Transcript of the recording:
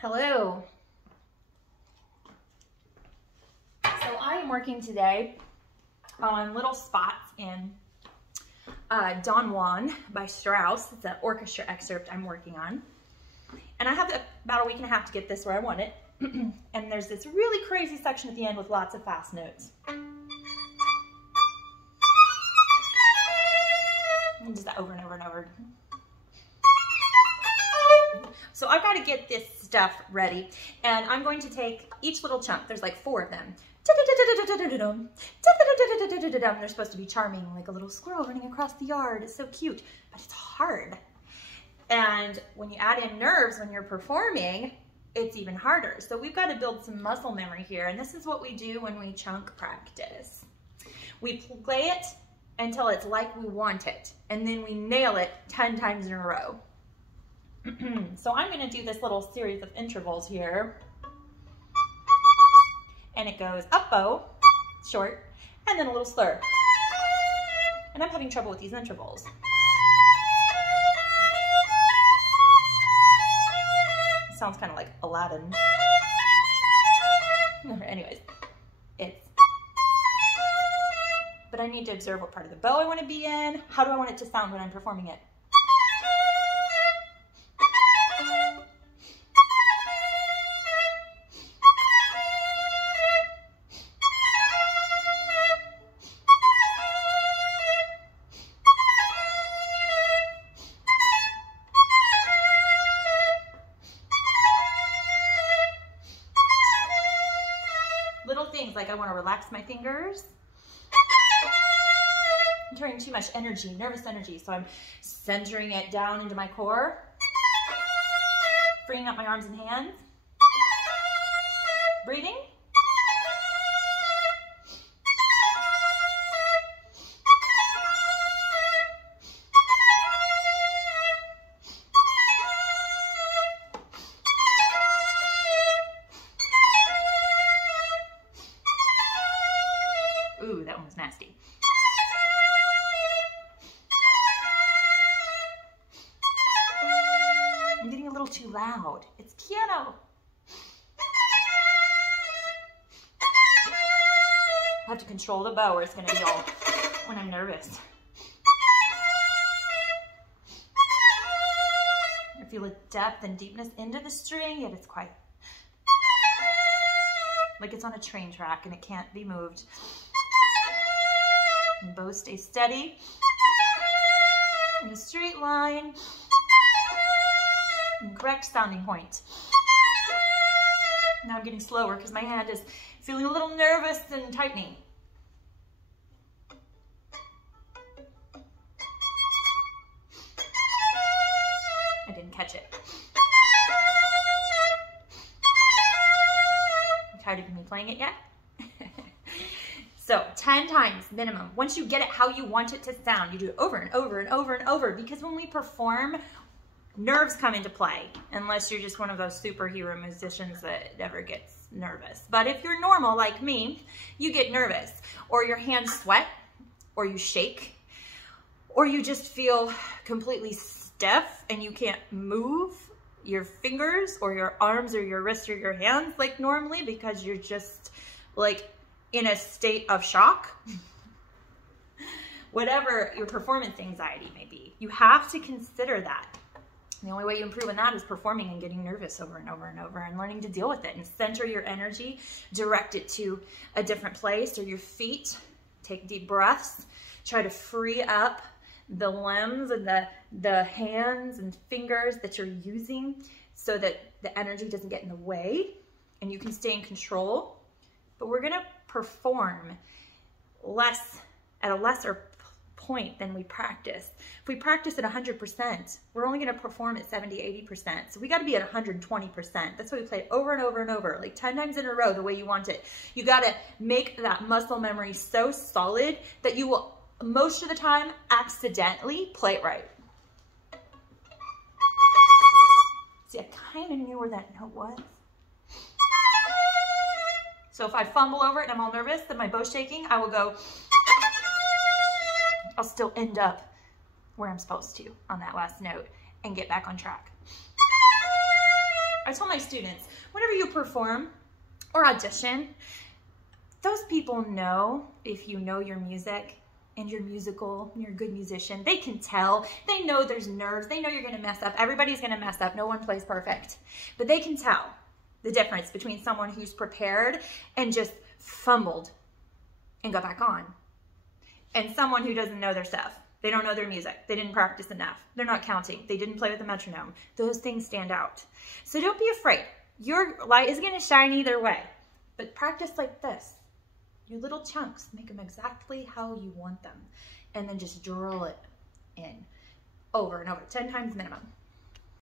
Hello. So I am working today on little spots in Don Juan by Strauss. It's an orchestra excerpt I'm working on. And I have about a week and a half to get this where I want it. And there's this really crazy section at the end with lots of fast notes. And just that over and over and over. So I've got to get this stuff ready, and I'm going to take each little chunk. There's like 4 of them. They're supposed to be charming, like a little squirrel running across the yard. It's so cute, but it's hard. And when you add in nerves when you're performing, it's even harder. So we've got to build some muscle memory here, and this is what we do when we chunk practice. We play it until it's like we want it, and then we nail it 10 times in a row. So I'm going to do this little series of intervals here, and it goes up-bow, short, and then a little slur. And I'm having trouble with these intervals. It sounds kind of like Aladdin. Anyways, but I need to observe what part of the bow I want to be in. How do I want it to sound when I'm performing it? Little things like I want to relax my fingers. I'm carrying too much energy, nervous energy, so I'm centering it down into my core, freeing up my arms and hands, breathing. Ooh, that one was nasty. I'm getting a little too loud. It's piano. I have to control the bow or it's going to be all when I'm nervous. I feel a depth and deepness into the string, yet it's quiet. Like it's on a train track and it can't be moved. And bow stays steady in a straight line and correct sounding point. Now I'm getting slower because my hand is feeling a little nervous and tightening. I didn't catch it. You tired of me playing it yet? So 10 times minimum. Once you get it how you want it to sound, you do it over and over and over and over, because when we perform, nerves come into play, unless you're just one of those superhero musicians that never gets nervous. But if you're normal like me, you get nervous, or your hands sweat, or you shake, or you just feel completely stiff and you can't move your fingers or your arms or your wrists or your hands like normally because you're just like in a state of shock. Whatever your performance anxiety may be, you have to consider that. The only way you improve on that is performing and getting nervous over and over and over and learning to deal with it and center your energy, direct it to a different place or your feet. Take deep breaths, try to free up the limbs and the hands and fingers that you're using so that the energy doesn't get in the way and you can stay in control. But we're gonna perform at a lesser point than we practice. If we practice at 100%, we're only gonna perform at 70, 80%. So we gotta be at 120%. That's why we play it over and over and over, like 10 times in a row the way you want it. You gotta make that muscle memory so solid that you will, most of the time, accidentally play it right. See, I kind of knew where that note was. So if I fumble over it and I'm all nervous that my bow's shaking, I will go, I'll still end up where I'm supposed to on that last note and get back on track. I tell my students, whenever you perform or audition, those people know if you know your music and you're musical, and you're a good musician. They can tell. They know there's nerves. They know you're going to mess up. Everybody's going to mess up. No one plays perfect. But they can tell the difference between someone who's prepared and just fumbled and got back on, and someone who doesn't know their stuff. They don't know their music. They didn't practice enough. They're not counting. They didn't play with a metronome. Those things stand out. So don't be afraid. Your light is going to shine either way. But practice like this. Your little chunks. Make them exactly how you want them. And then just drill it in over and over. 10 times minimum.